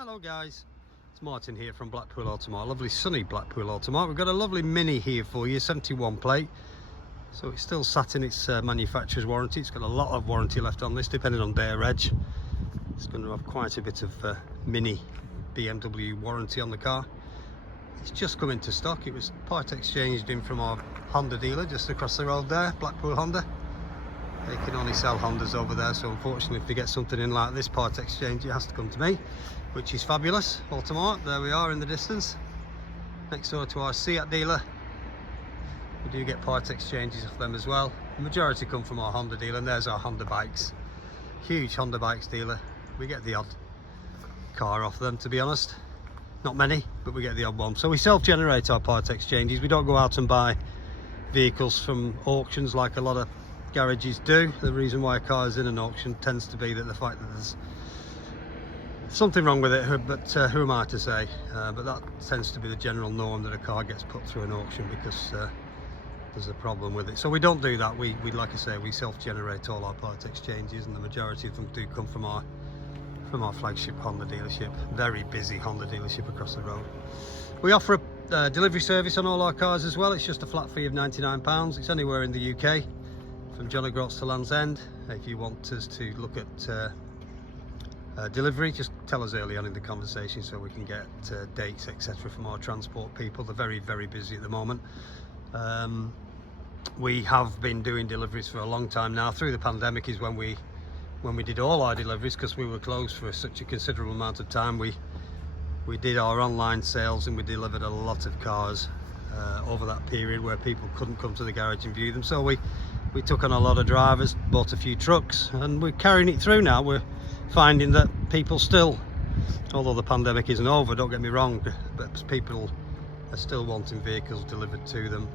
Hello guys, it's Martin here from Blackpool Automart, lovely sunny Blackpool Automart. We've got a lovely Mini here for you, 71 plate. So it's still sat in its manufacturer's warranty. It's got a lot of warranty left on this, depending on day reg. It's going to have quite a bit of Mini BMW warranty on the car. It's just come into stock. It was part exchanged in from our Honda dealer just across the road there, Blackpool Honda. They can only sell Hondas over there, so unfortunately if you get something in like this part exchange, it has to come to me, which is fabulous. Automart, there we are in the distance, next door to our Seat dealer. We do get part exchanges off them as well. The majority come from our Honda dealer, and there's our Honda bikes. Huge Honda bikes dealer. We get the odd car off them, to be honest. Not many, but we get the odd one. So we self-generate our part exchanges. We don't go out and buy vehicles from auctions like a lot of garages do. The reason why a car is in an auction tends to be that the fact that there's something wrong with it, but who am I to say? But that tends to be the general norm, that a car gets put through an auction because there's a problem with it. So we don't do that. We like I say, we self-generate all our part exchanges, and the majority of them do come from our flagship Honda dealership. Very busy Honda dealership across the road. We offer a delivery service on all our cars as well. It's just a flat fee of £99. It's anywhere in the UK, from John O'Groats to Land's End. If you want us to look at delivery, just tell us early on in the conversation so we can get dates, etc. from our transport people. They're very, very busy at the moment. We have been doing deliveries for a long time now. Through the pandemic is when we did all our deliveries, because we were closed for such a considerable amount of time. We did our online sales, and we delivered a lot of cars over that period where people couldn't come to the garage and view them. So we took on a lot of drivers, bought a few trucks, and we're carrying it through now. We're finding that people still, although the pandemic isn't over, don't get me wrong, but people are still wanting vehicles delivered to them,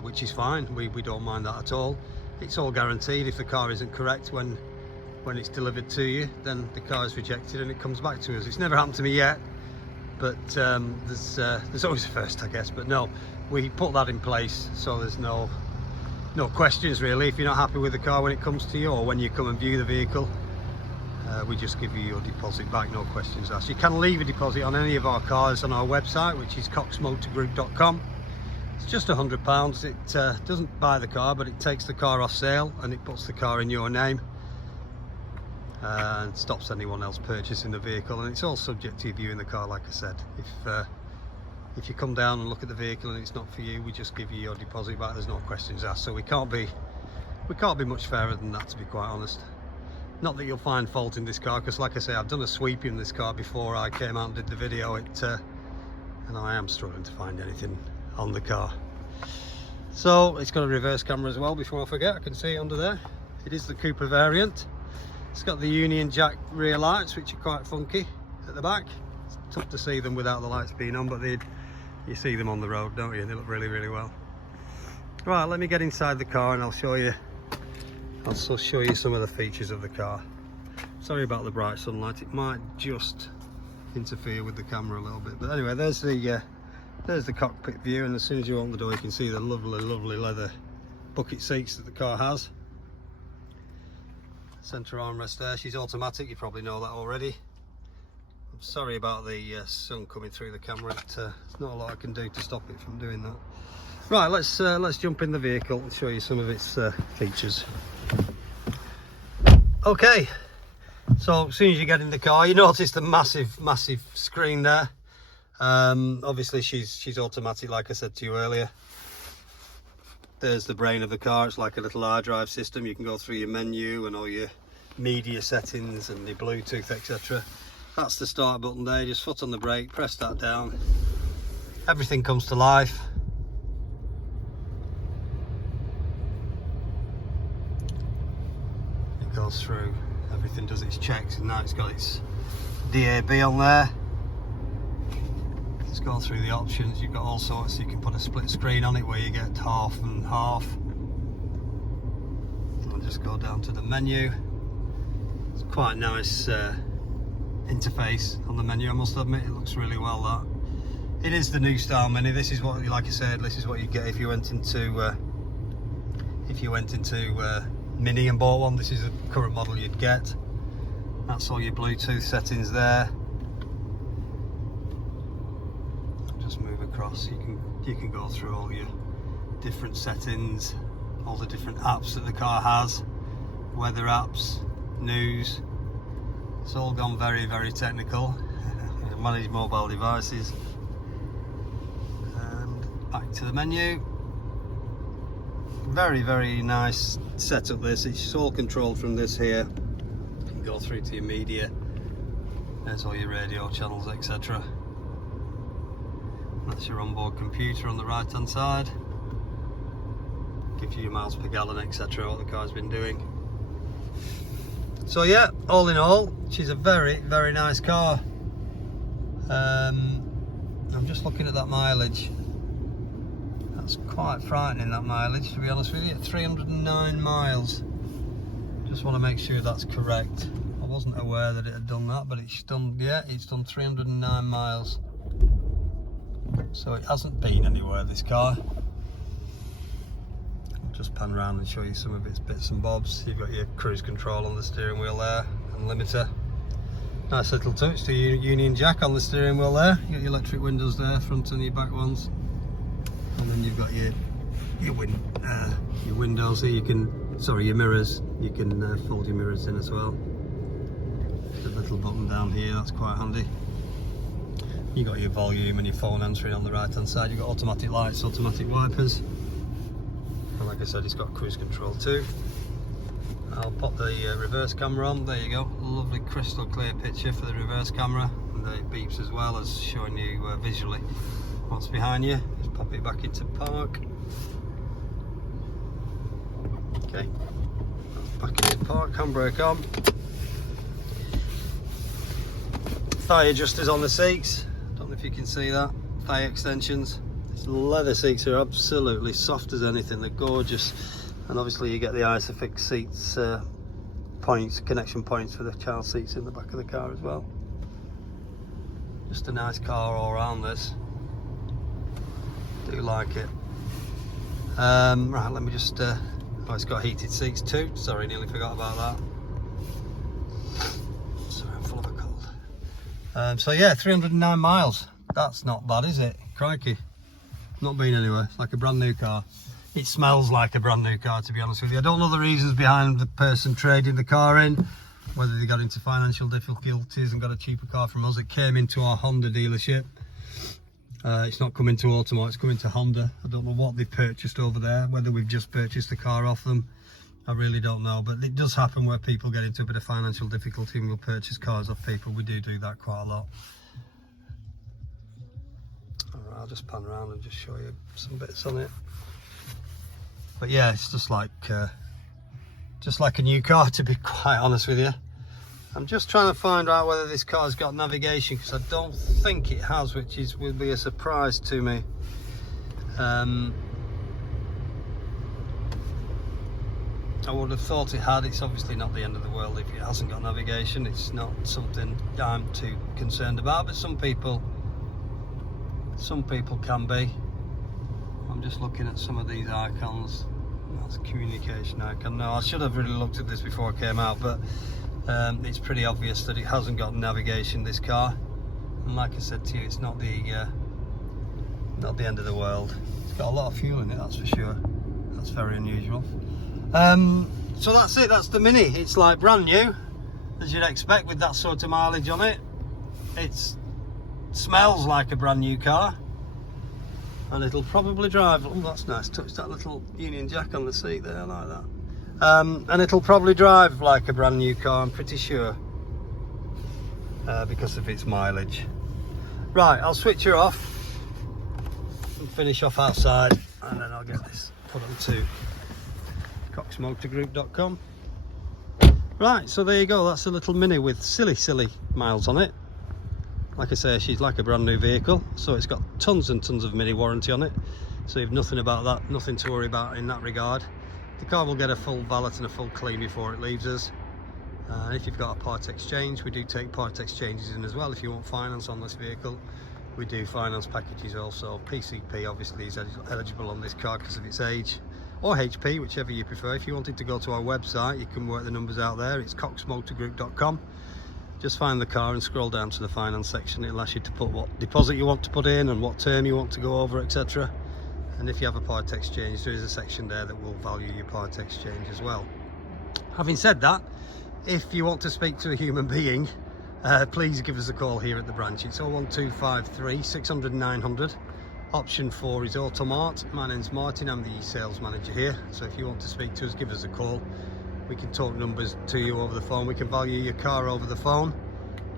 which is fine. We don't mind that at all. It's all guaranteed. If the car isn't correct when it's delivered to you, then the car is rejected and it comes back to us. It's never happened to me yet, but there's always a first, I guess. But no, we put that in place, so there's no questions really. If you're not happy with the car when it comes to you, or when you come and view the vehicle, we just give you your deposit back, no questions asked. You can leave a deposit on any of our cars on our website, which is coxmotorgroup.com. It's just £100. It doesn't buy the car, but it takes the car off sale and it puts the car in your name and stops anyone else purchasing the vehicle. And it's all subject to you viewing the car, like I said. If you come down and look at the vehicle and it's not for you, we just give you your deposit back. There's no questions asked. So we can't be much fairer than that, to be quite honest. Not that you'll find fault in this car, because like I say, I've done a sweep in this car before I came out and did the video, and I am struggling to find anything on the car. So it's got a reverse camera as well, before I forget. I can see it under there. It is the Cooper variant. It's got the Union Jack rear lights, which are quite funky at the back. It's tough to see them without the lights being on, but you see them on the road, don't you? They look really, really well. Right, let me get inside the car and I'll show you some of the features of the car. Sorry about the bright sunlight, it might just interfere with the camera a little bit, but anyway, there's the cockpit view, and as soon as you open the door you can see the lovely, lovely leather bucket seats that the car has. Centre armrest there. She's automatic, you probably know that already. I'm sorry about the sun coming through the camera. There's not a lot I can do to stop it from doing that. Right, let's jump in the vehicle and show you some of its features. Okay, so as soon as you get in the car, you notice the massive screen there. Obviously she's automatic, like I said to you earlier. There's the brain of the car. It's like a little hard drive system. You can go through your menu and all your media settings and your Bluetooth, etc. That's the start button there. Just foot on the brake, press that down. Everything comes to life. It goes through, everything does its checks, and now it's got its DAB on there. Let's go through the options. You've got all sorts. You can put a split screen on it where you get half and half. I'll just go down to the menu. It's quite a nice interface on the menu, I must admit. It looks really well, that. It is the new style Mini. This is what, like I said, this is what you get if you went into Mini and bought one. This is the current model you'd get. That's all your Bluetooth settings there. just move across. You can go through all your different settings, all the different apps that the car has, weather apps, news. It's all gone very, very technical. Manage mobile devices. And back to the menu. Very, very nice setup this. It's all controlled from this here. You can go through to your media. There's all your radio channels, etc. That's your onboard computer on the right hand side. Gives you your miles per gallon, etc. what the car's been doing. So yeah, all in all, she's a very, very nice car. I'm just looking at that mileage. That's quite frightening, that mileage, to be honest with you. 309 miles. Just want to make sure that's correct. I wasn't aware that it had done that, but it's done, yeah, it's done 309 miles. So it hasn't been anywhere, this car. I'll just pan around and show you some of its bits and bobs. You've got your cruise control on the steering wheel there, and limiter. Nice little touch to your Union Jack on the steering wheel there. You've got your electric windows there, front and your back ones. And then you've got your windows here. You can, sorry, your mirrors. You can fold your mirrors in as well. The little button down here, that's quite handy. You got your volume and your phone answering on the right hand side. You've got automatic lights, automatic wipers. And like I said, it's got cruise control too. I'll pop the reverse camera on. There you go. Lovely crystal clear picture for the reverse camera. And it beeps as well as showing you visually what's behind you. Just pop it back into park. Okay. Back into park. Handbrake on. Thigh adjusters on the seats. Don't know if you can see that. Thigh extensions. These leather seats are absolutely soft as anything. They're gorgeous. And obviously you get the Isofix seats points, connection points for the child seats in the back of the car as well. Just a nice car all around this. Do like it. Right, let me just, oh, it's got heated seats too. Sorry, nearly forgot about that. Sorry, I'm full of a cold. So yeah, 309 miles. That's not bad, is it? Crikey. Not been anywhere. It's like a brand new car. It smells like a brand new car, to be honest with you. I don't know the reasons behind the person trading the car in, whether they got into financial difficulties and got a cheaper car from us. It came into our Honda dealership. It's not coming to Automart, it's coming to Honda. I don't know what they've purchased over there, whether we've just purchased the car off them. I really don't know, but it does happen where people get into a bit of financial difficulty and will purchase cars off people. We do that quite a lot. Alright, I'll just pan around and just show you some bits on it. But yeah, it's just like a new car, to be quite honest with you. I'm just trying to find out whether this car's got navigation, because I don't think it has, which will be a surprise to me. I would have thought it had. It's obviously not the end of the world if it hasn't got navigation. It's not something I'm too concerned about, but some people can be. I'm just looking at some of these icons. That's a communication icon. No, I should have really looked at this before I came out, but it's pretty obvious that it hasn't got navigation, this car. And like I said to you, it's not the end of the world. It's got a lot of fuel in it, that's for sure. That's very unusual. So that's it, that's the Mini. It's like brand new, as you'd expect with that sort of mileage on it. It smells like a brand new car. And it'll probably drive, oh that's nice, touch that little Union Jack on the seat there, I like that. And it'll probably drive like a brand new car, I'm pretty sure, because of its mileage. Right, I'll switch her off and finish off outside, and then I'll get this put onto coxmotorgroup.com. Right, so there you go, that's a little Mini with silly miles on it. Like I say, she's like a brand new vehicle, so it's got tons and tons of Mini warranty on it, so you've nothing about that, nothing to worry about in that regard. The car will get a full valet and a full clean before it leaves us. If you've got a part exchange, we do take part exchanges in as well. If you want finance on this vehicle, we do finance packages also. PCP obviously is eligible on this car because of its age, or HP, whichever you prefer. If you wanted to go to our website, you can work the numbers out there. It's coxmotorgroup.com. just find the car and scroll down to the finance section. It'll ask you to put what deposit you want to put in and what term you want to go over, etc. And if you have a part exchange, there is a section there that will value your part exchange as well. Having said that, if you want to speak to a human being, please give us a call here at the branch. It's 01253 600 900. Option 4 is Automart. My name's Martin, I'm the sales manager here. So if you want to speak to us, give us a call. We can talk numbers to you over the phone. We can value your car over the phone,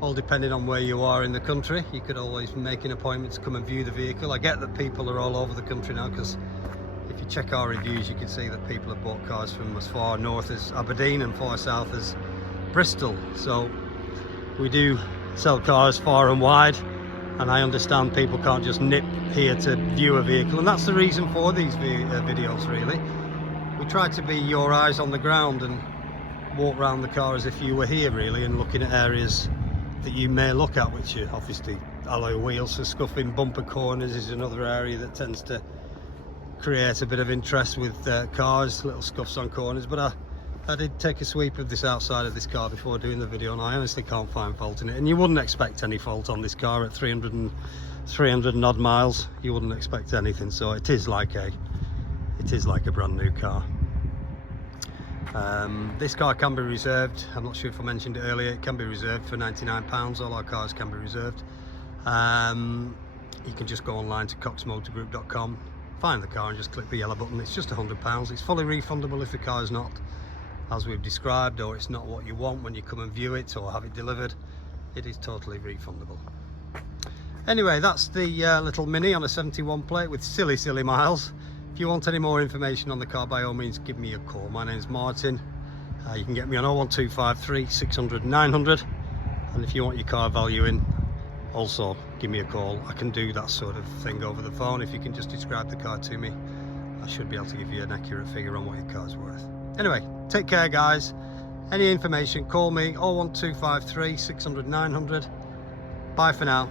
all depending on where you are in the country. You could always make an appointment to come and view the vehicle. I get that people are all over the country now, because if you check our reviews, you can see that people have bought cars from as far north as Aberdeen and far south as Bristol. So we do sell cars far and wide, and I understand people can't just nip here to view a vehicle, and that's the reason for these videos really. We try to be your eyes on the ground and walk around the car as if you were here really, and looking at areas that you may look at, which are obviously alloy wheels for scuffing. Bumper corners is another area that tends to create a bit of interest with cars, little scuffs on corners. But I did take a sweep of this outside of this car before doing the video, and I honestly can't find fault in it. And you wouldn't expect any fault on this car at 300 and odd miles. You wouldn't expect anything. So it is like a brand new car. This car can be reserved. I'm not sure if I mentioned it earlier. It can be reserved for £99. All our cars can be reserved. You can just go online to coxmotorgroup.com, find the car and just click the yellow button. It's just £100. It's fully refundable if the car is not as we've described, or it's not what you want when you come and view it or have it delivered. It is totally refundable. Anyway, that's the little Mini on a 71 plate with silly miles. If you want any more information on the car, by all means give me a call. My name's Martin. You can get me on 01253 600 900, and if you want your car valuing, also give me a call. I can do that sort of thing over the phone. If you can just describe the car to me, I should be able to give you an accurate figure on what your car's worth. Anyway, take care guys. Any information, call me 01253 600 900. Bye for now.